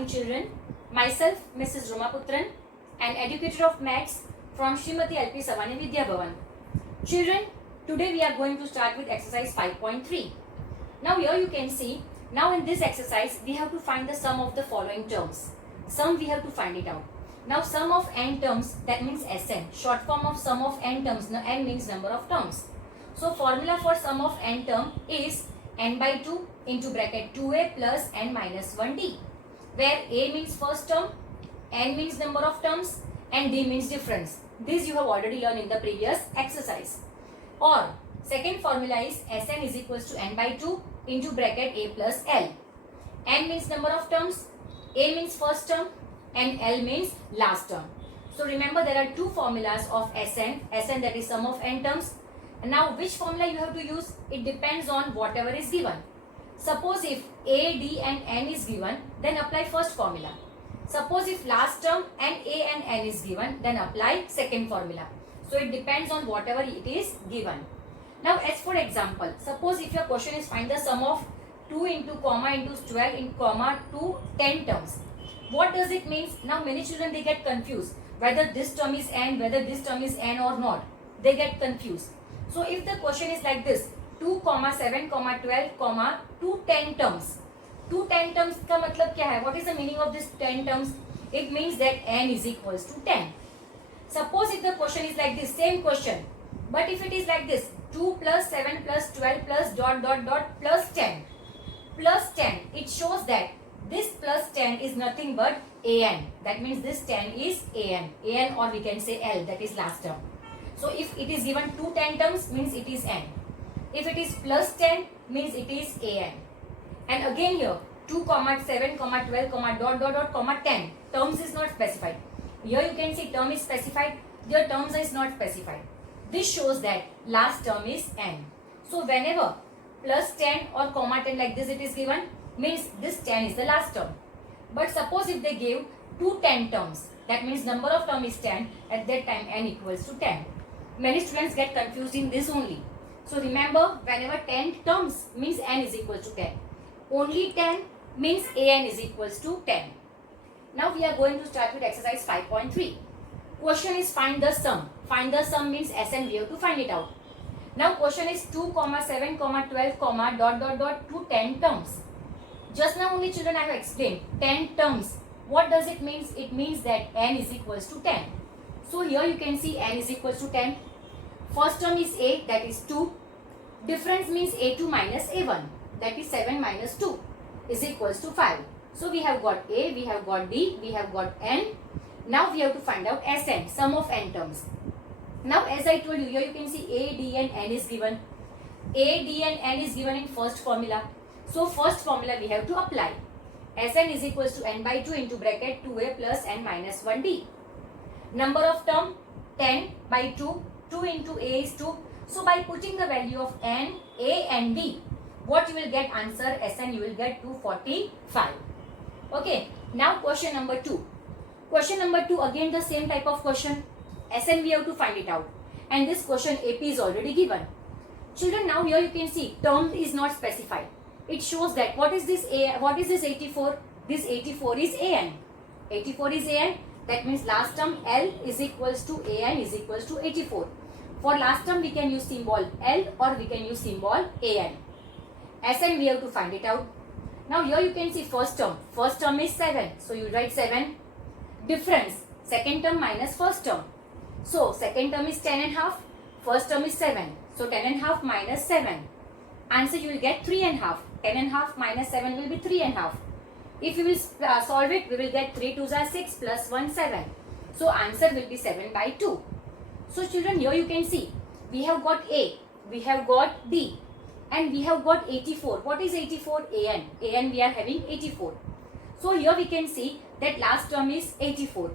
morning, children. Myself, Mrs. Romaputran, an educator of maths from Srimati LP Savani Vidya Bhavan. Children, today we are going to start with exercise 5.3. Now here you can see, now in this exercise we have to find the sum of the following terms. Sum we have to find it out. Now sum of n terms, that means Sn. Short form of sum of n terms. Now n means number of terms. So formula for sum of n term is n by 2 into bracket 2a plus n minus 1d, where a means first term, n means number of terms, and d means difference. This you have already learned in the previous exercise. Or second formula is Sn is equals to n by 2 into bracket a plus l. N means number of terms, a means first term, and L means last term. So remember there are two formulas of Sn that is sum of n terms. And now which formula you have to use? It depends on whatever is given. Suppose if a, d and n is given, then apply first formula. Suppose if last term and a and n is given, then apply second formula. So it depends on whatever it is given. Now as for example, suppose if your question is find the sum of 2 into comma into 12 in comma to 10 terms. What does it mean? Now many children they get confused whether this term is n, whether this term is n or not. They get confused. So if the question is like this, 2, 7, 12, 2 10 terms. 2 10 terms का मतलब क्या है? What is the meaning of this 10 terms? It means that n is equals to 10. Suppose if the question is like this, same question, but if it is like this, 2 plus 7 plus 12 plus dot dot dot plus 10. Plus 10, it shows that this plus 10 is nothing but an. That means this 10 is an. An or we can say L, that is last term. So if it is given 2 10 terms, means it is n. If it is plus 10, means it is an. And again here, 2, 7, 12, dot dot dot, 10. Terms is not specified. Here you can see term is specified. Here terms is not specified. This shows that last term is n. So whenever plus 10 or comma 10 like this it is given, means this 10 is the last term. But suppose if they give 2 10 terms, that means number of term is 10, at that time n equals to 10. Many students get confused in this only. So remember, whenever 10 terms means n is equal to 10. Only 10 means an is equals to 10. Now we are going to start with exercise 5.3. Question is find the sum. Find the sum means Sn, we have to find it out. Now question is 2, 7, 12, dot dot dot to 10 terms. Just now only children I have explained 10 terms. What does it mean? It means that n is equals to 10. So here you can see n is equals to 10. First term is a, that is 2. Difference means a2 minus a1, that is 7 minus 2 is equals to 5. So we have got a, we have got d, we have got n. Now we have to find out Sn, sum of n terms. Now as I told you, here you can see a, d and n is given. A, d and n is given in first formula. So first formula we have to apply. Sn is equals to n by 2 into bracket 2a plus n minus 1d. Number of term 10 by 2. 2 into a is 2. So by putting the value of n, a and d, what you will get answer Sn, you will get 245. Okay. Now question number 2. Question number 2 again the same type of question. Sn we have to find it out. And this question AP is already given. Children, now here you can see term is not specified. It shows that what is this a? What is this 84? This 84 is an. 84 is an. That means last term L is equals to an is equals to 84. For last term we can use symbol L or we can use symbol an. Sn we have to find it out. Now here you can see first term. First term is 7. So you write 7. Difference. Second term minus first term. So second term is 10 and half. First term is 7. So 10 and half minus 7. Answer you will get 3 and half. 10 and half minus 7 will be 3 and half. If you will solve it, we will get 3 2s are 6 plus 1 7. So answer will be 7 by 2. So children, here you can see we have got A, we have got D, and we have got 84. What is 84? An. An we are having 84. So here we can see that last term is 84.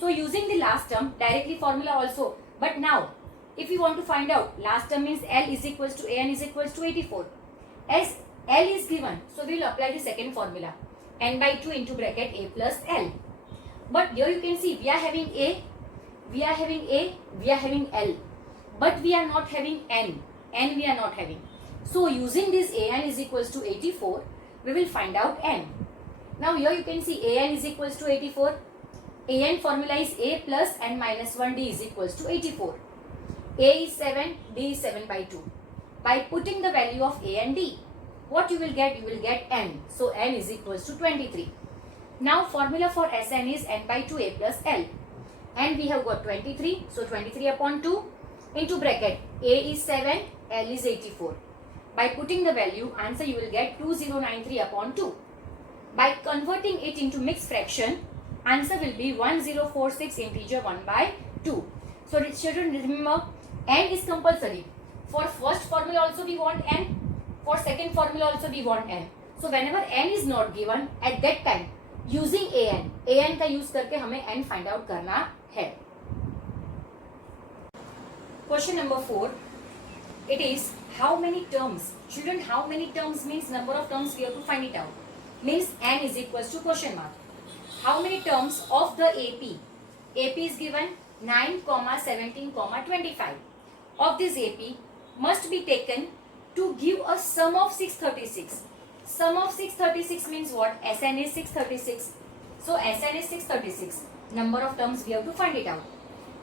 So using the last term, directly formula also. But now, if you want to find out, last term means L is equals to An is equals to 84. As L is given, so we will apply the second formula. N by 2 into bracket A plus L. But here you can see we are having A, we are having A, we are having L. But we are not having N. N we are not having. So using this An is equals to 84, we will find out N. Now here you can see an is equals to 84. An formula is a plus n minus 1d is equals to 84. A is 7, d is 7 by 2. By putting the value of a and d, what you will get? You will get n. So n is equals to 23. Now formula for Sn is n by 2a plus l. And we have got 23. So 23 upon 2 into bracket. A is 7, L is 84. By putting the value, answer you will get 2093 upon 2. By converting it into mixed fraction, answer will be 1046 integer 1 by 2. So children, remember, n is compulsory. For first formula also we want n. For second formula also we want n. So whenever n is not given, at that time using an का use करके हमें n find out करना है. Question number 4. It is how many terms? Children, how many terms means number of terms we have to find it out. Means n is equals to question mark. How many terms of the AP? AP is given 9, 17, 25. Of this AP must be taken to give a sum of 636. Sum of 636 means what? Sn is 636. So Sn is 636. Number of terms we have to find it out.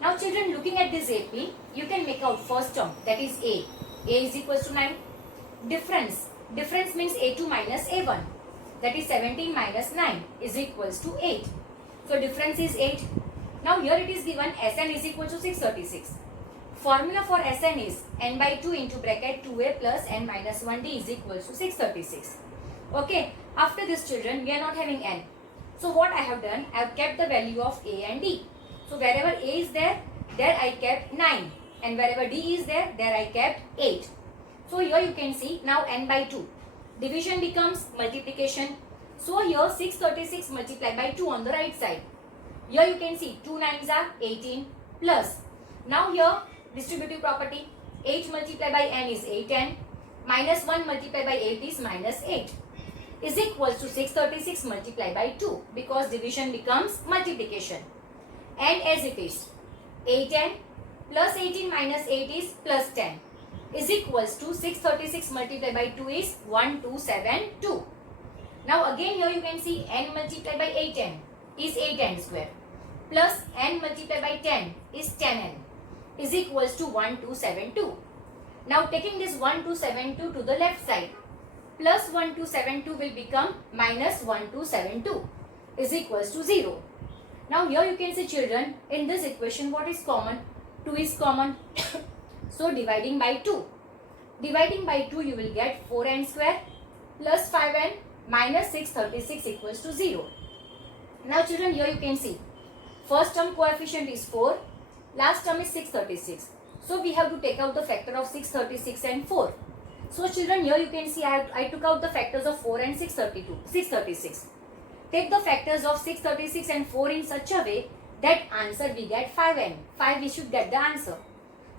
Now children, looking at this AP, you can make out first term, that is A. A is equals to 9. Difference. Difference means A2 minus A1. That is 17 minus 9 is equals to 8. So difference is 8. Now here it is given Sn is equal to 636. Formula for Sn is n by 2 into bracket 2a plus n minus 1d is equals to 636. Okay. After this children, we are not having n. So what I have done, I have kept the value of a and d. So wherever a is there I kept 9. And wherever d is there I kept 8. So here you can see now n by 2. Division becomes multiplication. So here 636 multiplied by 2 on the right side. Here you can see 2 9s are 18 plus. Now here distributive property. 8 multiplied by n is 8n. Minus 1 multiplied by 8 is minus 8. Is equals to 636 multiplied by 2 because division becomes multiplication. And as it is 8n plus 18 minus 8 is plus 10 is equals to 636 multiplied by 2 is 1272. Now again here you can see n multiplied by 8n is 8n square plus n multiplied by 10 is 10n is equals to 1272. Now taking this 1272 to the left side, plus 1272 will become minus 1272 is equals to 0. Now here you can see children, in this equation what is common? 2 is common. So dividing by 2. Dividing by 2 you will get 4n square plus 5n minus 636 equals to 0. Now children, here you can see first term coefficient is 4, last term is 636. So we have to take out the factor of 636 and 4. So children, here you can see I took out the factors of 4 and 636. Take the factors of 636 and 4 in such a way that answer we get 5n. 5 we should get the answer.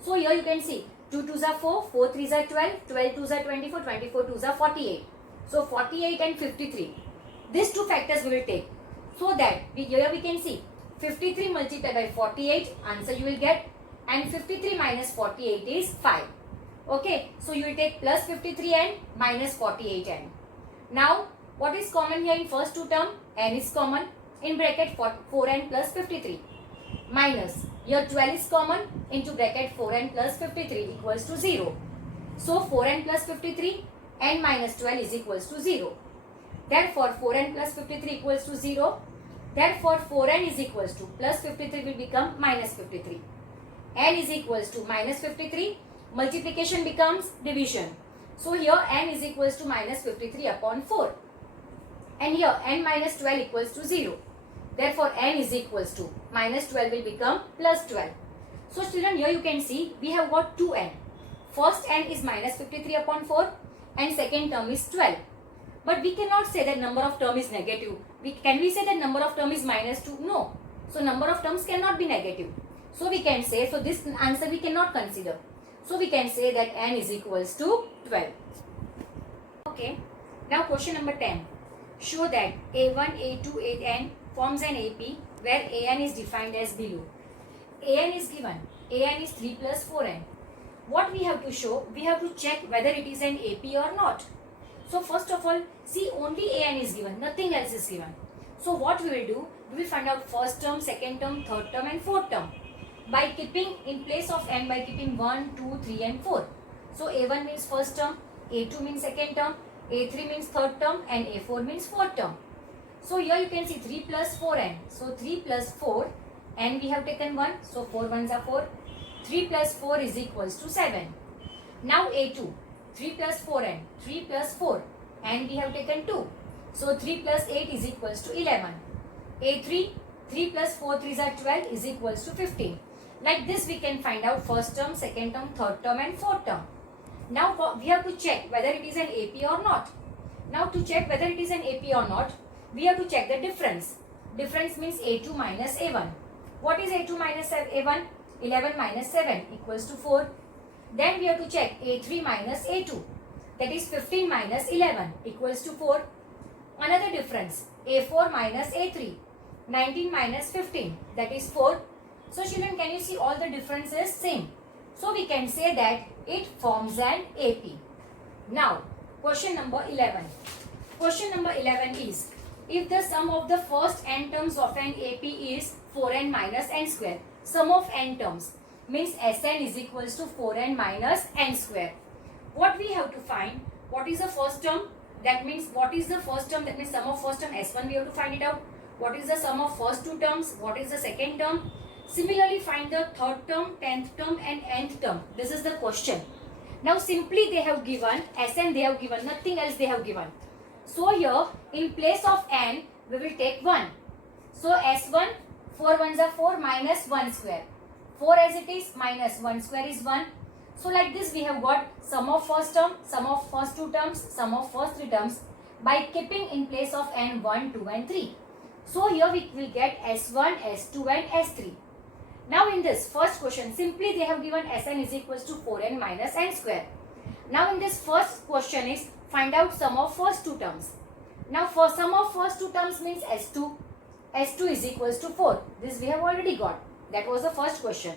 So here you can see 2 2s are 4, 4 3s are 12, 12 2s are 24, 24 2s are 48. So 48 and 53. These two factors we will take. So that here we can see 53 multiplied by 48, answer you will get, and 53 minus 48 is 5. Okay, so you will take plus 53n minus 48n. Now, what is common here in first two term? N is common. In bracket 4n plus 53. Minus, here 12 is common, into bracket 4n plus 53 equals to 0. So 4n plus 53, n minus 12 is equals to 0. Therefore 4n plus 53 equals to 0. Therefore 4n is equals to plus 53 will become minus 53. N is equals to minus 53. Multiplication becomes division. So here n is equals to minus 53 upon 4. And here n minus 12 equals to 0. Therefore n is equals to minus 12 will become plus 12. So children, here you can see we have got 2n. First n is minus 53 upon 4 and second term is 12. But we cannot say that number of term is negative. Can we say that number of term is minus 2? No. So number of terms cannot be negative. So we can say, so this answer we cannot consider. So we can say that n is equals to 12. Okay. Now question number 10. Show that A1, A2, An forms an AP where An is defined as below. An is given. An is 3 plus 4n. What we have to show? We have to check whether it is an AP or not. So first of all, see, only an is given, nothing else is given. So what we will do, we will find out first term, second term, third term and fourth term by keeping in place of n, by keeping 1, 2, 3 and 4. So a1 means first term, a2 means second term, a3 means third term and a4 means fourth term. So here you can see 3 plus 4n. So 3 plus 4, n we have taken 1, so 4 ones are 4. 3 plus 4 is equals to 7. Now a2, 3 plus 4n, 3 plus 4, and we have taken 2. So 3 plus 8 is equals to 11. a3, 3 plus 4 3s are 12 is equals to 15. Like this we can find out first term, second term, third term and fourth term. Now we have to check whether it is an AP or not. Now to check whether it is an AP or not, we have to check the difference. Difference means a2 minus a1. What is a2 minus a1? 11 minus 7 equals to 4. Then we have to check a3 minus a2. That is 15 minus 11 equals to 4. Another difference, a4 minus a3. 19 minus 15, that is 4. So children, can you see all the differences same? So we can say that it forms an AP. Now question number 11. Question number 11 is, if the sum of the first n terms of an AP is 4n minus n square. Sum of n terms means Sn is equals to 4n minus n square. What we have to find? What is the first term? That means what is the first term? That means sum of first term S1 we have to find it out. What is the sum of first two terms? What is the second term? Similarly find the third term, 10th term and nth term. This is the question. Now simply they have given Sn, they have given, nothing else they have given. So here in place of n we will take 1. So S1, 4 ones are 4 minus 1 square. 4 as it is minus 1 square is 1. So like this we have got sum of first term, sum of first two terms, sum of first three terms by keeping in place of n 1, 2 and 3. So here we will get S1, S2 and S3. Now in this first question, simply they have given Sn is equals to 4n minus n square. Now in this first question is find out sum of first two terms. Now for sum of first two terms means S2. S2 is equals to 4. This we have already got. That was the first question.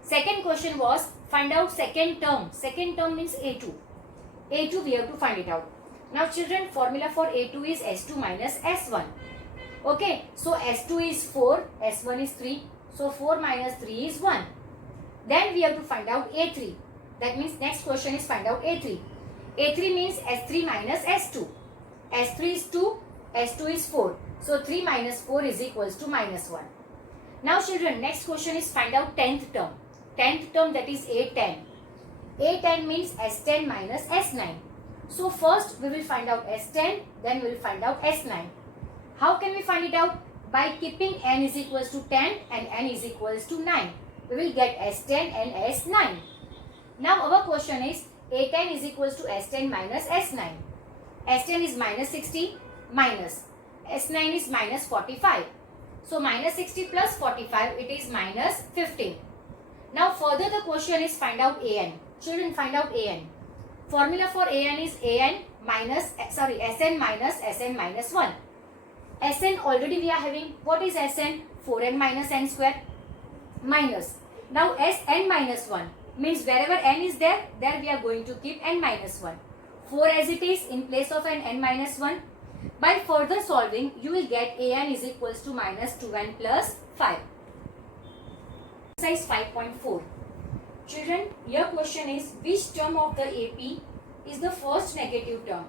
Second question was find out second term. Second term means A2. A2 we have to find it out. Now children, formula for A2 is S2 minus S1. Okay, so S2 is 4, S1 is 3. So 4 minus 3 is 1. Then we have to find out A3. That means next question is find out A3. A3 means S3 minus S2. S3 is 2, S2 is 4. So 3 minus 4 is equals to minus 1. Now children, next question is find out 10th term. 10th term, that is A10. A10 means S10 minus S9. So first we will find out S10, then we will find out S9. How can we find it out? By keeping n is equals to 10 and n is equals to 9. We will get S10 and S9. Now our question is A10 is equals to S10 minus S9. S10 is minus 60 minus S9 is minus 45. So minus 60 plus 45, it is minus 15. Now further the question is find out An. Children, find out An. Formula for An is An minus, Sn minus Sn minus 1. Sn already we are having. What is Sn? 4n minus n square minus. Now Sn minus 1 means wherever n is there we are going to keep n minus 1. 4 as it is in place of an n minus 1. By further solving, you will get An is equals to minus 2n plus 5. Exercise 5.4. Children, your question is which term of the AP is the first negative term?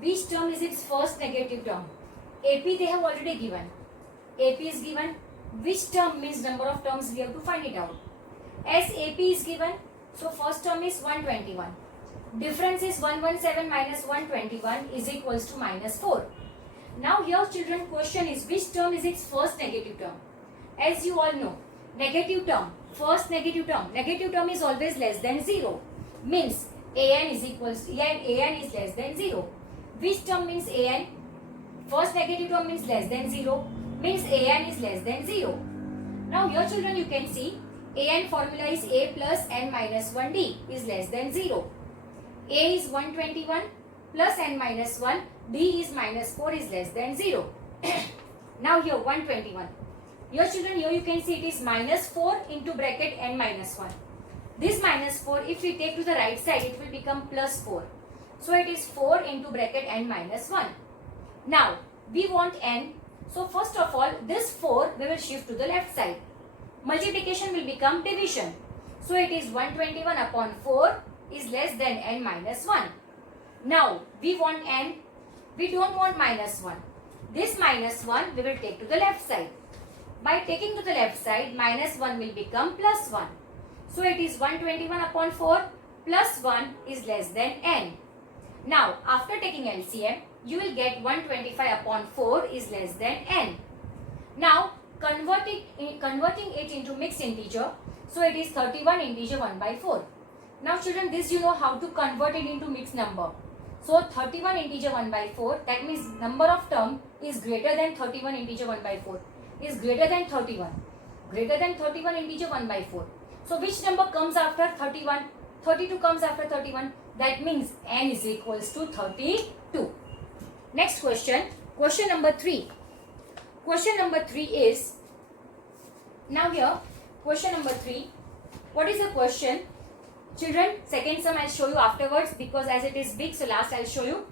Which term is its first negative term? AP they have already given. AP is given. Which term means number of terms we have to find it out. As AP is given, so first term is 121. Difference is 117 minus 121 is equals to minus 4. Now here children, question is which term is its first negative term? As you all know, negative term, first negative term is always less than 0. Means An is equals to An is less than 0. Which term means An? First negative term means less than 0. Means An is less than 0. Now here children, you can see An formula is A plus n minus 1d is less than 0. A is 121 plus n minus 1, d is minus 4 is less than 0. Now here 121. Here children, here you can see it is minus 4 into bracket n minus 1. This minus 4, if we take to the right side, it will become plus 4. So it is 4 into bracket n minus 1. Now we want n. So first of all, this 4 we will shift to the left side. Multiplication will become division. So it is 121 upon 4 is less than n minus 1. Now we want n. We don't want minus 1. This minus 1 we will take to the left side. By taking to the left side, minus 1 will become plus 1. So it is 121 upon 4 plus 1 is less than n. Now after taking LCM, you will get 125 upon 4 is less than n. Now converting it into mixed integer, so it is 31 integer 1 by 4. Now children, this you know how to convert it into mixed number. So 31 integer 1 by 4, that means number of term is greater than 31 integer 1 by 4 is greater than 31. Greater than 31 integer 1 by 4. So which number comes after 31? 32 comes after 31. That means n is equals to 32. Next question. Question number 3. Question number 3 is, now here, question number 3. What is the question? Children, second sum I'll show you afterwards because as it is big, so last I'll show you.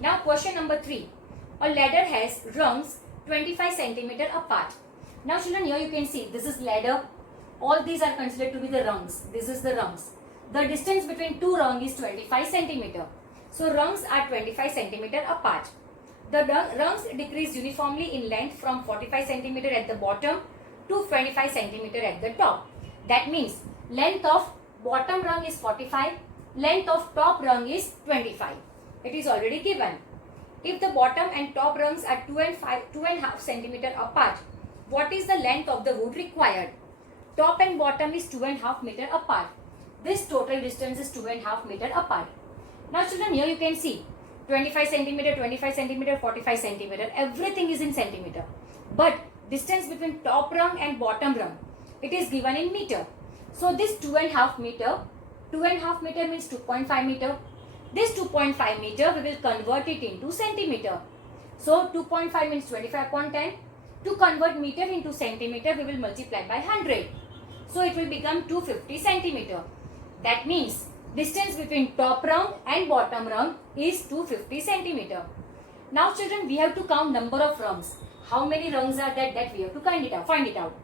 Now question number 3. A ladder has rungs 25 centimeter apart. Now children, here you can see this is ladder. All these are considered to be the rungs. This is the rungs. The distance between two rungs is 25 centimeter. So rungs are 25 centimeter apart. The rungs decrease uniformly in length from 45 centimeter at the bottom to 25 centimeter at the top. That means length of bottom rung is 45, length of top rung is 25. It is already given. If the bottom and top rungs are 2.5 centimeter apart, what is the length of the wood required? Top and bottom is 2.5 meter apart. This total distance is 2.5 meter apart. Now children, here you can see 25 centimeter, 25 centimeter, 45 centimeter. Everything is in centimeter. But distance between top rung and bottom rung, it is given in meter. So this 2.5 meter means 2.5 meter. This 2.5 meter, we will convert it into centimeter. So 2.5 means 25 upon 10. To convert meter into centimeter, we will multiply by 100. So it will become 250 centimeter. That means distance between top rung and bottom rung is 250 centimeter. Now children, we have to count number of rungs. How many rungs are there, that we have to find it out.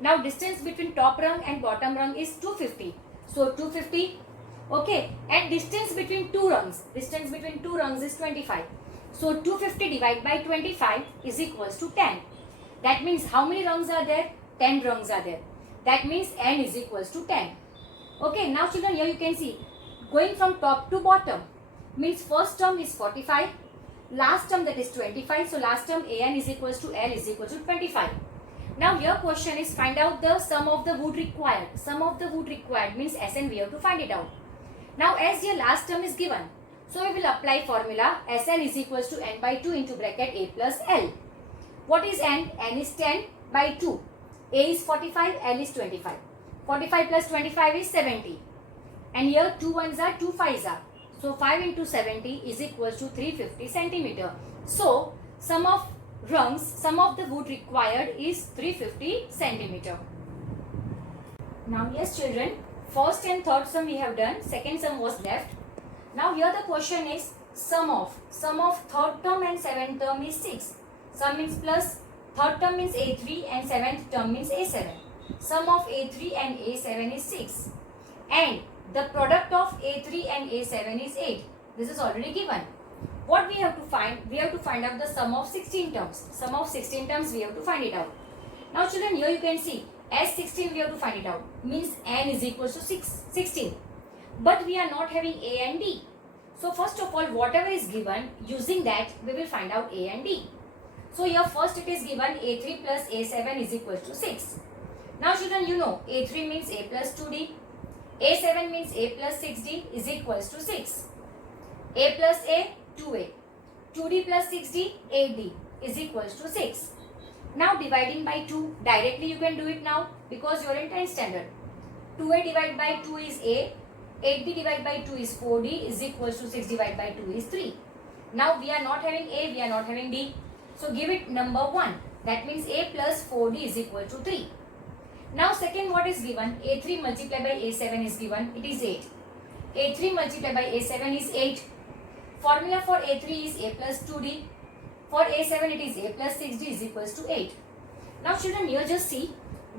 Now distance between top rung and bottom rung is 250. So 250. Okay. And distance between two rungs is 25. So 250 divided by 25 is equals to 10. That means how many rungs are there? 10 rungs are there. That means n is equals to 10. Okay. Now children, here you can see going from top to bottom means first term is 45. Last term, that is 25. So last term an is equals to l is equals to 25. Now your question is find out the sum of the wood required. Sum of the wood required means Sn, we have to find it out. Now as your last term is given, so we will apply formula Sn is equals to n by 2 into bracket a plus l. What is n? N is 10 by 2. A is 45, L is 25. 45 plus 25 is 70. And here 2 ones are 2 5s are. So 5 into 70 is equals to 350 centimeter. So sum of rungs, sum of the wood required is 350 centimeter. Now yes children, first and third sum we have done, second sum was left. Now here the question is sum of third term and seventh term is 6. Sum means plus, third term means A3 and seventh term means A7. Sum of A3 and A7 is 6. And the product of A3 and A7 is 8. This is already given. What we have to find? We have to find out the sum of 16 terms. Sum of 16 terms we have to find it out. Now children, here you can see as 16 we have to find it out. Means n is equals to 16. But we are not having a and d. So first of all, whatever is given, using that we will find out a and d. So here first it is given a3 plus a7 is equals to 6. Now children, you know a3 means a plus 2d. A7 means a plus 6d is equals to 6. A plus a, 2a. 2d plus 6d, 8d is equals to 6. Now dividing by 2, directly you can do it now because you are in 10th standard. 2a divided by 2 is a, 8d divided by 2 is 4d is equals to 6 divided by 2 is 3. Now we are not having a, we are not having d. So give it number 1. That means a plus 4d is equal to 3. Now second what is given? A3 multiplied by A7 is given. It is 8. A3 multiplied by A7 is 8. Formula for A3 is A plus 2D. For A7 it is A plus 6D is equals to 8. Now children, here just see,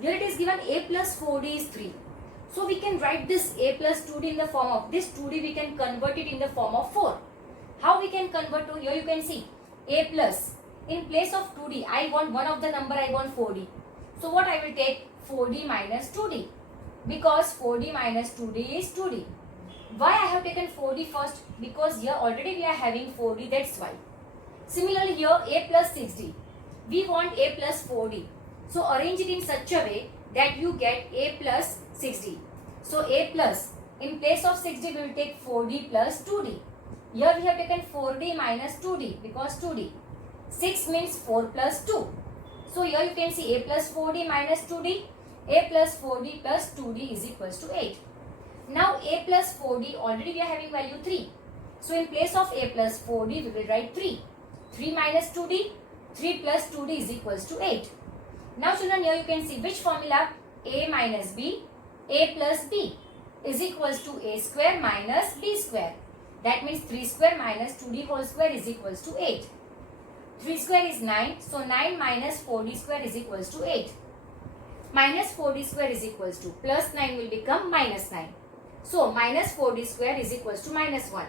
here it is given A plus 4D is 3. So we can write this A plus 2D in the form of this 2D, we can convert it in the form of 4. How we can convert to, here you can see A plus, in place of 2D I want one of the number, I want 4D. So what I will take, 4D minus 2D, because 4D minus 2D is 2D. Why I have taken 4D first? Because here already we are having 4D, that's why. Similarly here A plus 6D, we want A plus 4D. So arrange it in such a way that you get A plus 6D. So A plus, in place of 6D we will take 4D plus 2D. Here we have taken 4D minus 2D because 2D. 6 means 4 plus 2. So here you can see A plus 4D minus 2D. A plus 4D plus 2D is equals to 8. Now A plus 4D, already we are having value 3. So in place of A plus 4D we will write 3. 3 minus 2D, 3 plus 2D is equals to 8. Now children, here you can see which formula, A minus B, A plus B is equals to A square minus B square. That means 3 square minus 2D whole square is equals to 8. 3 square is 9, so 9 minus 4D square is equals to 8. Minus 4D square is equals to, plus 9 will become minus 9. So minus 4D square is equals to minus 1.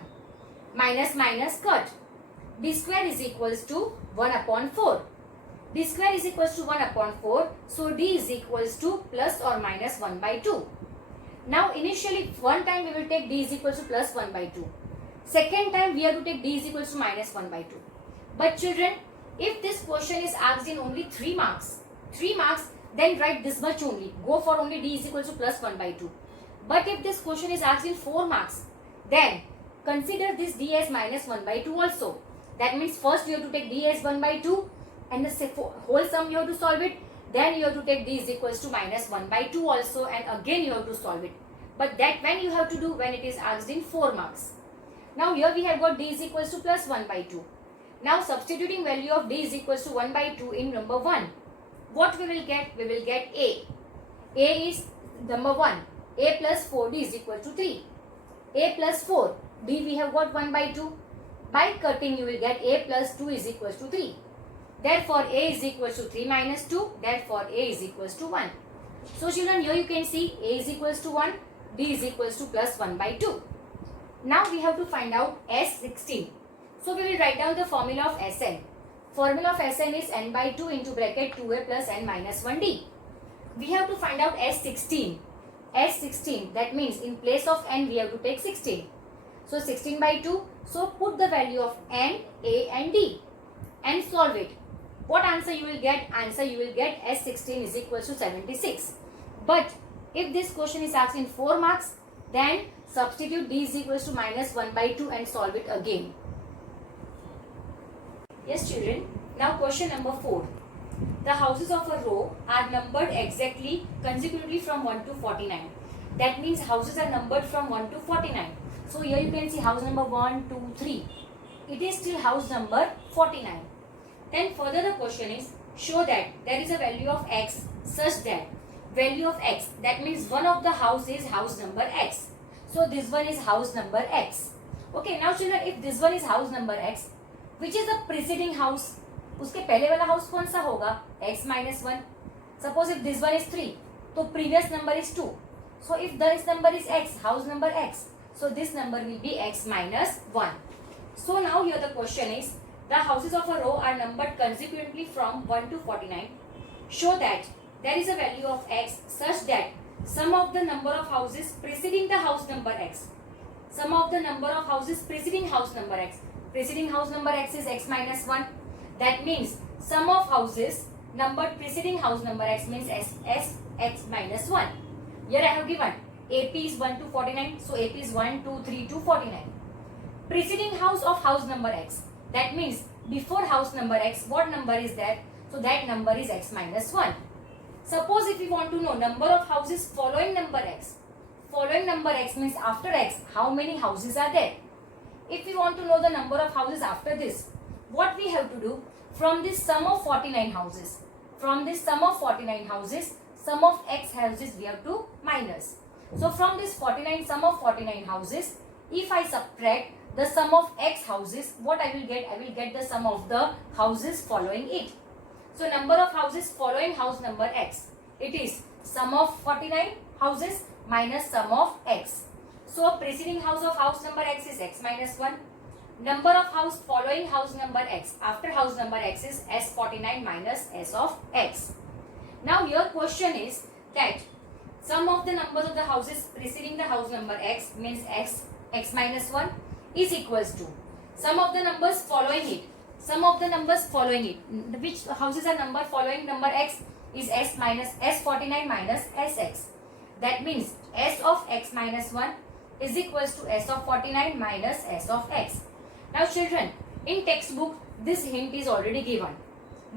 Minus minus cut. D square is equals to 1 upon 4. D square is equals to 1 upon 4. So D is equals to plus or minus 1 by 2. Now initially one time we will take D is equals to plus 1 by 2. Second time we have to take D is equals to minus 1 by 2. But children, if this question is asked in only 3 marks, then write this much only. Go for only D is equals to plus 1 by 2. But if this question is asked in 4 marks, then consider this D as minus 1 by 2 also. That means first you have to take D as 1 by 2 and the whole sum you have to solve it. Then you have to take D is equals to minus 1 by 2 also, and again you have to solve it. But that when you have to do when it is asked in 4 marks. Now here we have got D is equals to plus 1 by 2. Now substituting value of D is equals to 1 by 2 in number 1. What we will get? We will get A. A is number 1. A plus 4D is equal to 3. A plus 4. D we have got 1 by 2. By cutting you will get A plus 2 is equals to 3. Therefore A is equals to 3 minus 2. Therefore A is equals to 1. So children, here you can see A is equals to 1. D is equals to plus 1 by 2. Now we have to find out S16. So we will write down the formula of Sn. Formula of Sn is n by 2 into bracket 2a plus n minus 1d. We have to find out S16. S16, that means in place of n we have to take 16. So 16 by 2. So put the value of n, a and d and solve it. What answer you will get? Answer you will get S16 is equal to 76. But if this question is asked in 4 marks, then substitute d is equal to minus 1 by 2 and solve it again. Yes children, now question number 4. The houses of a row are numbered exactly consecutively from 1 to 49. That means houses are numbered from 1 to 49. So here you can see house number 1, 2, 3. It is still house number 49. Then further the question is, show that there is a value of x such that value of x, that means one of the house is house number x. So this one is house number x. Okay, now children, if this one is house number x, which is the preceding house? उसके पहले वाला house कौन सा होगा? x minus 1. Suppose if this one is 3, तो previous number is 2. So if this number is x, house number x, so this number will be x minus 1. So now here the question is, the houses of a row are numbered consecutively from 1 to 49. Show that there is a value of x such that sum of the number of houses preceding the house number x. Sum of the number of houses preceding house number x. Preceding house number x is x minus 1. That means sum of houses numbered preceding house number x means x minus 1. Here I have given AP is 1 to 49. So AP is 1, 2, 3 to 49. Preceding house of house number x. That means before house number x, what number is that? So that number is x minus 1. Suppose if we want to know number of houses following number x. Following number x means after x, how many houses are there? If we want to know the number of houses after this, what we have to do? From this sum of 49 houses, sum of x houses we have to minus. So from this 49 sum of 49 houses, if I subtract the sum of x houses, what I will get? I will get the sum of the houses following it. So number of houses following house number x. It is sum of 49 houses minus sum of x. So preceding house of house number x is x minus 1. Number of house following house number x after house number x is S49 minus S of x. Now your question is that sum of the numbers of the houses preceding the house number x means x minus 1 is equals to sum of the numbers following it. Sum of the numbers following it. Which houses are number following number x is S49 minus Sx. That means S of x minus 1 is equals to S of 49 minus S of x. Now children, in textbook this hint is already given,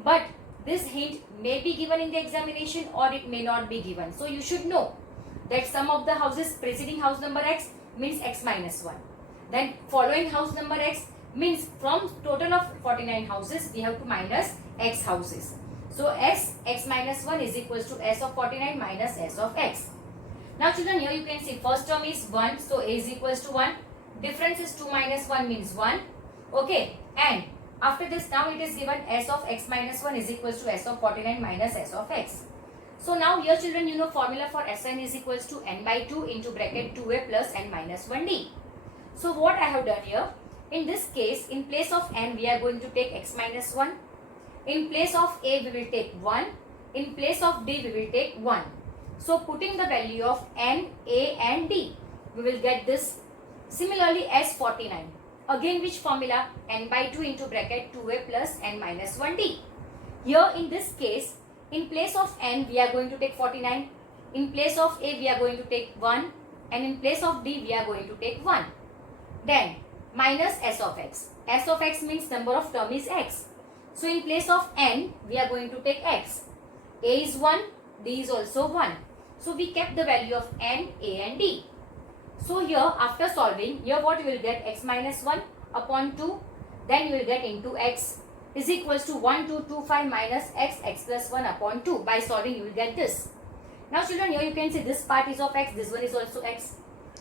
but this hint may be given in the examination or it may not be given. So you should know that sum of the houses preceding house number x means x minus 1. Then following house number x means from total of 49 houses we have to minus x houses. So x minus 1 is equals to S of 49 minus S of x. Now children, here you can see first term is 1, so a is equals to 1. Difference is 2 minus 1 means 1. Okay, and after this now it is given S of x minus 1 is equals to S of 49 minus S of x. So now here children, you know formula for Sn is equals to n by 2 into bracket 2a plus n minus 1d. So what I have done here, in this case in place of n we are going to take x minus 1. In place of a we will take 1. In place of d we will take 1. So putting the value of n, a and d, we will get this. Similarly S49. Again which formula? N by 2 into bracket 2a plus n minus 1d. Here in this case, in place of n we are going to take 49. In place of a we are going to take 1. And in place of d we are going to take 1. Then minus S of x. S of x means number of term is x. So in place of n we are going to take x. A is 1, d is also 1. So we kept the value of n, a and d. So here after solving, here what you will get? X minus 1 upon 2, then you will get into x is equals to 1225 minus x plus 1 upon 2. By solving you will get this. Now children, here you can see this part is of x, this one is also x.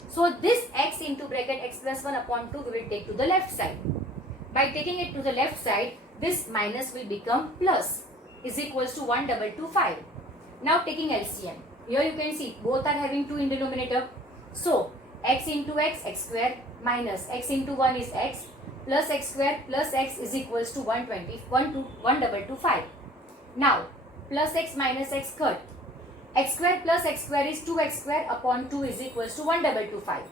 So this x into bracket x plus 1 upon 2 we will take to the left side. By taking it to the left side, this minus will become plus is equals to 1225. Now taking LCM. Here you can see both are having 2 in denominator. So x into x square minus x into 1 is x plus x square plus x is equals to 1225. Now plus x minus x cut. X square plus x square is 2x square upon 2 is equals to 1225.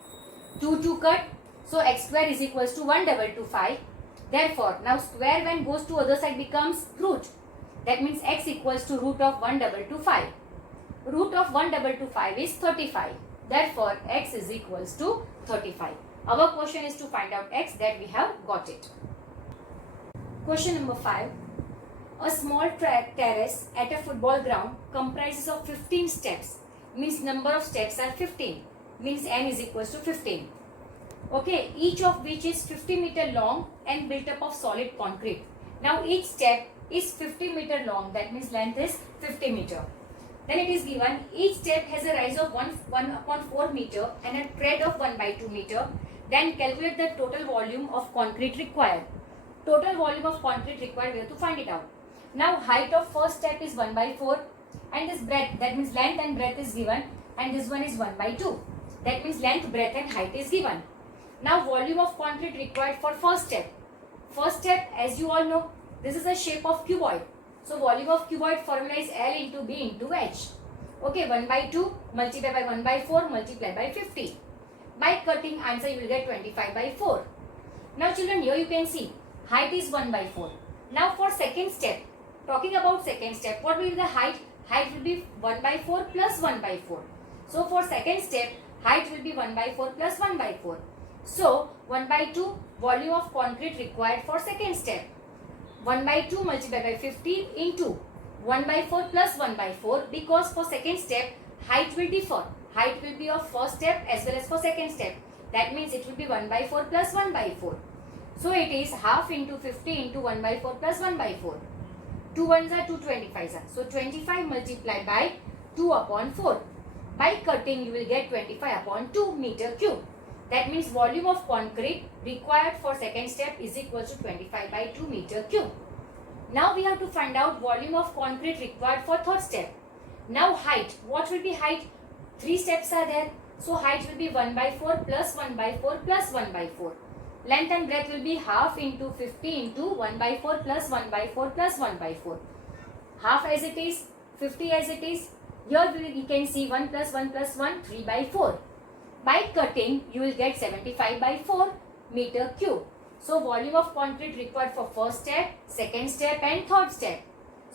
2 cut. So x square is equals to 1225. Therefore now square when goes to other side becomes root. That means x equals to root of 1225. Root of 1225 is 35. Therefore, x is equals to 35. Our question is to find out x, that we have got it. Question number 5. A small terrace at a football ground comprises of 15 steps. Means number of steps are 15. Means n is equals to 15. Okay, each of which is 50 meter long and built up of solid concrete. Now each step is 50 meter long. That means length is 50 meter. Then it is given each step has a rise of 1 upon 4 meter and a tread of 1 by 2 meter. Then calculate the total volume of concrete required. Total volume of concrete required, we have to find it out. Now height of first step is 1 by 4 and this breadth, that means length and breadth is given, and this one is 1 by 2. That means length, breadth and height is given. Now volume of concrete required for first step. First step, as you all know, this is a shape of cuboid. So volume of cuboid formula is L into B into H. Okay, 1 by 2 multiplied by 1 by 4 multiplied by 50. By cutting answer you will get 25 by 4. Now children, here you can see height is 1 by 4. Now for second step, talking about second step, what will be the height? Height will be 1 by 4 plus 1 by 4. So for second step, height will be 1 by 4 plus 1 by 4. So 1 by 2 volume of concrete required for second step. 1 by 2 multiplied by 50 into 1 by 4 plus 1 by 4, because for second step height will differ. Height will be of first step as well as for second step. That means it will be 1 by 4 plus 1 by 4. So it is half into 50 into 1 by 4 plus 1 by 4. 2 ones are 2, 25s are. So 25 multiplied by 2 upon 4. By cutting you will get 25 upon 2 meter cube. That means volume of concrete required for second step is equal to 25 by 2 meter cube. Now we have to find out volume of concrete required for third step. Now height. What will be height? 3 steps are there. So height will be 1 by 4 plus 1 by 4 plus 1 by 4. Length and breadth will be half into 50 into 1 by 4 plus 1 by 4 plus 1 by 4. Half as it is, 50 as it is. Here you can see 1 plus 1 plus 1, 3 by 4. By cutting, you will get 75 by 4 meter cube. So volume of concrete required for first step, second step and third step.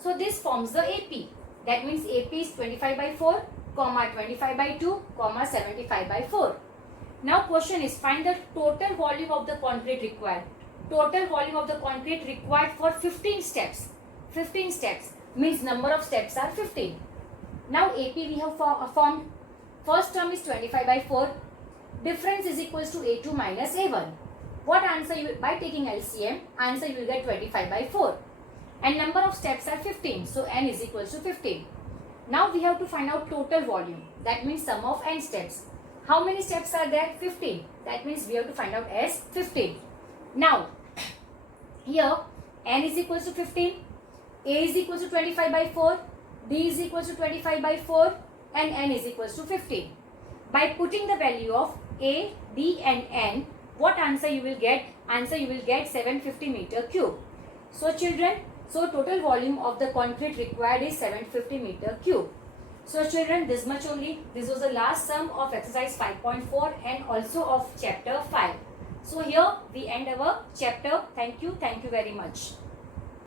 So this forms the AP. That means AP is 25 by 4, comma 25 by 2, comma 75 by 4. Now question is, find the total volume of the concrete required. Total volume of the concrete required for 15 steps. 15 steps means number of steps are 15. Now AP we have formed. First term is 25 by 4. Difference is equals to A2 minus A1. What answer you will, by taking LCM, answer you will get 25 by 4. And number of steps are 15. So N is equals to 15. Now we have to find out total volume. That means sum of N steps. How many steps are there? 15. That means we have to find out S 15. Now, here N is equals to 15. A is equals to 25 by 4. D is equals to 25 by 4. And N is equals to 15. By putting the value of A, D and N, what answer you will get? Answer you will get 750 meter cube. So children, so total volume of the concrete required is 750 meter cube. So children, this much only. This was the last sum of exercise 5.4 and also of chapter 5. So here we end our chapter. Thank you very much.